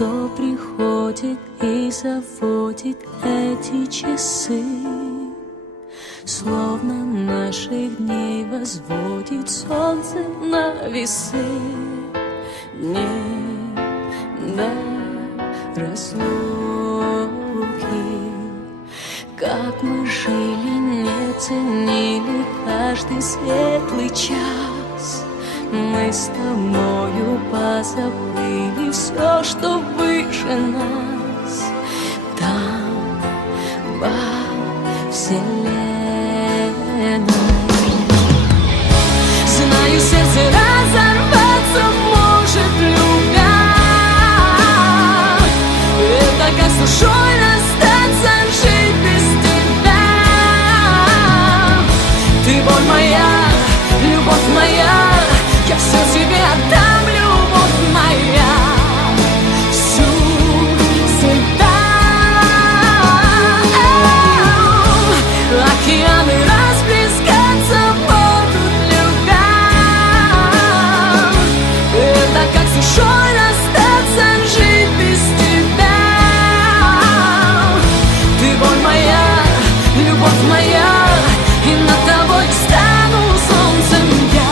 Кто приходит и заводит эти часы, словно наших дней возводит солнце на весы. Дней до разлуки, как мы жили, не ценили каждый светлый час. Мы с тобою позабыли все, что выше нас. Там, во вселенной. Знаю, сердце разорваться может, любя. Это как с душой расстаться, жить без тебя. Ты боль моя, любовь моя, я все тебе отдам, любовь моя, всю себя. Океаны расплескаться будут, любя. Это как с душой расстаться, жить без тебя. Ты боль моя, любовь моя, и над тобой стану солнцем я.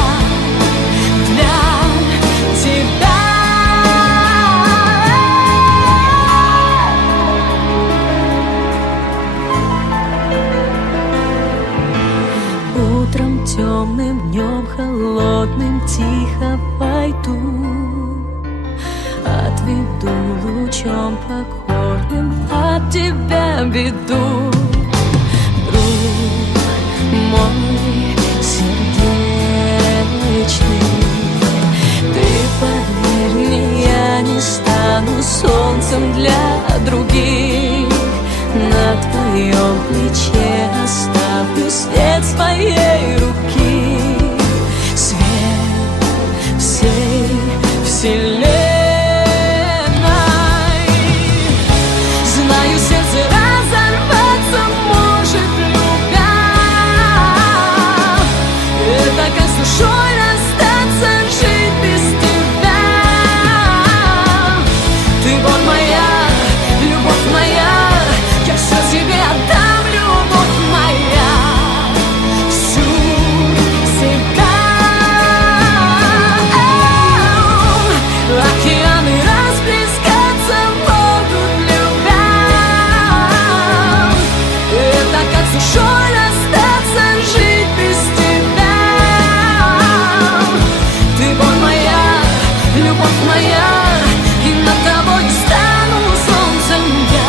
Утром темным, днем холодным тихо войду, отведу лучом покорным от тебя беду. Друг мой сердечный, ты поверь мне, я не стану солнцем для других. На твоем плече оставлю свет своей руки, свет всей вселенной. Знаю, сердце разорваться может, любя. Это как с душой расстаться, жить без тебя. Ты боль моя, любовь моя, я все тебе отдам, любовь моя, всю себя. Океаны расплескаться будут, любя. Это как с душой расстаться, жить без тебя. Ты боль моя, любовь моя, и над тобой стану солнцем я.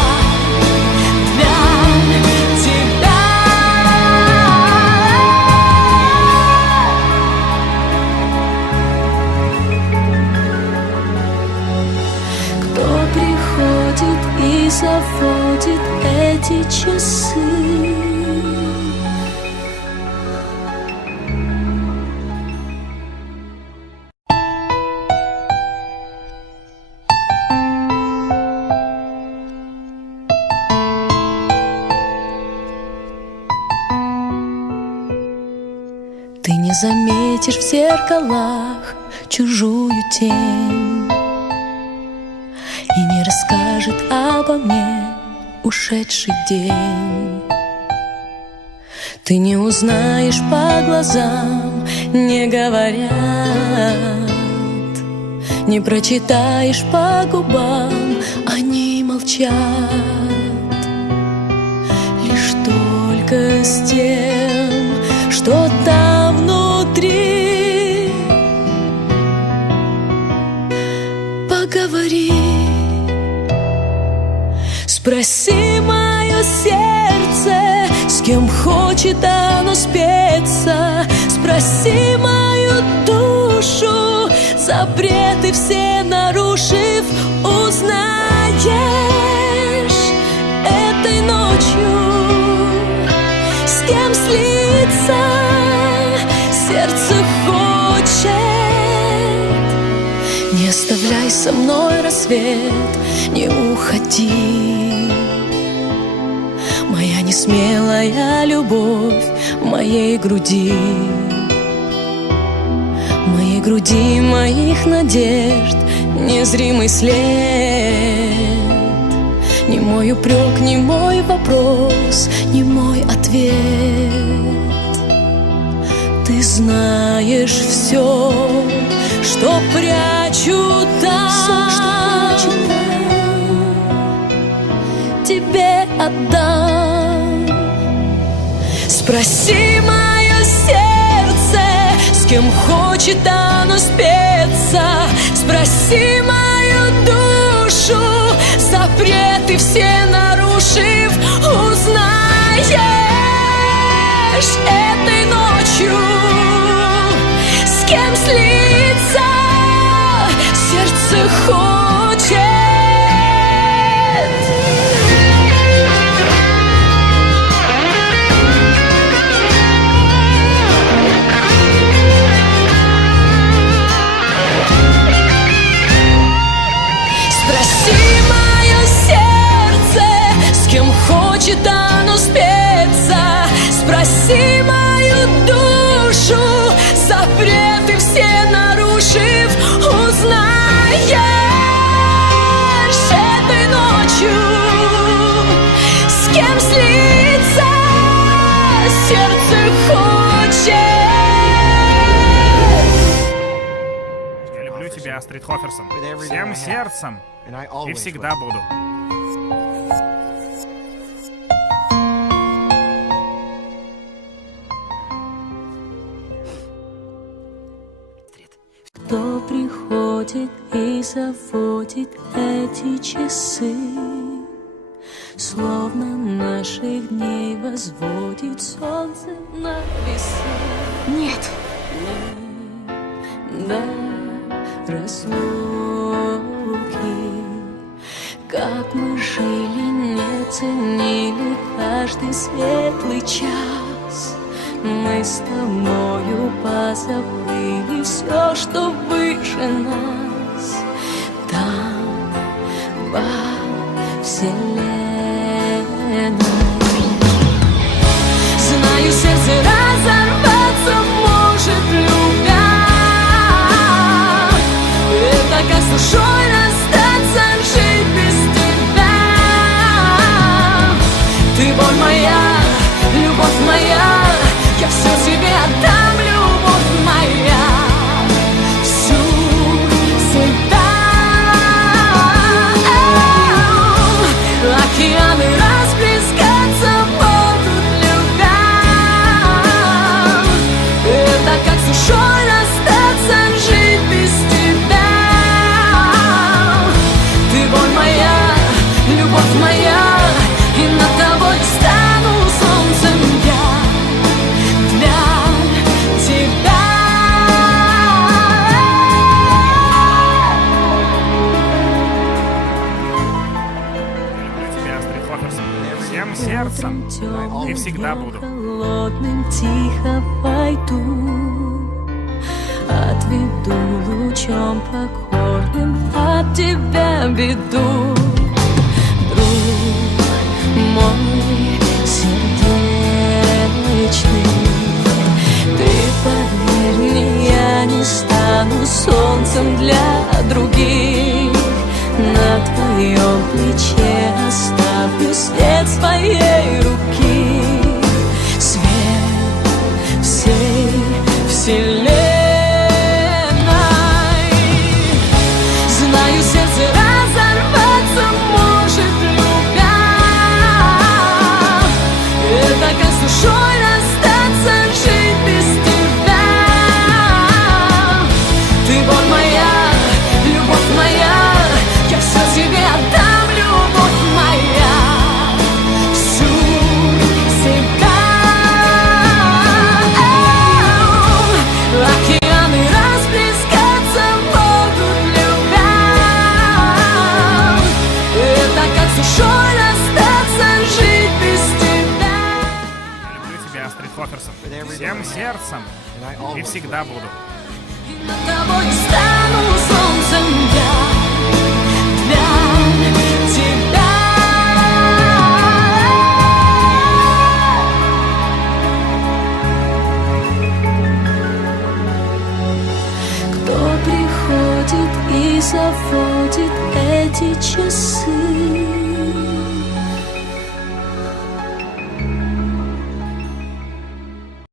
И заводит эти часы. Ты не заметишь в зеркалах чужую тень и не расскажет обо мне ушедший день. Ты не узнаешь по глазам, не говорят, не прочитаешь по губам, они молчат. Лишь только с тем, что там внутри, поговори. Спроси мое сердце, с кем хочет оно спеться. Спроси мою душу, запреты все нарушив, узнаешь этой ночью, с кем слиться сердце хочет. Не оставляй со мной рассвет, не уходи. Моя несмелая любовь в моей груди, моих надежд незримый след. мой упрек, не мой вопрос, не мой ответ. Ты знаешь все, что прячу там, тебе отдам. Спроси мое сердце, с кем хочет оно спеться. Спроси мою душу, запреты все нарушив, узнаешь этой ночью, с кем слиться сердце хочет. Спроси мое сердце, с кем хочет оно спеться. Спроси мою душу, запреты все нарушив, узнаешь этой ночью, с кем слиться сердце хочет. Я люблю тебя, Астрид Хоферсон, всем сердцем и всегда буду. Кто приходит и заводит эти часы, словно наших дней возводит солнце на весы. Нет. До разлуки, как мы жили, не ценили каждый светлый час. Мы с тобою позабыли все, что выше нас. Там, во вселенной. Знаю, сердце разорваться может, любя. Это как с душой расстаться, жить без тебя. Ты боль моя, любовь моя, я все тебе отдам, любовь моя, всю себя. Океаны расплескаться будут, любя. Это как с душой расстаться, жить без тебя. Ты боль моя, любовь моя, и над тобой стану солнцем я. Всем сердцем и всегда буду. Холодным тихо войду, отведу лучом покорным от тебя беду. Друг мой сердечный, ты поверь мне, я не стану солнцем для других. На твоем плече оставлю свет своей руки, свет всей вселенной. Знаю, сердце разорваться может, любя. Это как с душой расстаться, жить без тебя. Ты боль моя, любовь моя, я все тебе отдам, любовь моя, всю себя. Океаны расплескаться будут, любя. Это как с душой расстаться, жить без тебя. Я люблю тебя, Астрид Хоферсон, всем сердцем и всегда буду. И над тобой стану солнцем я. Кто приходит и заводит эти часы,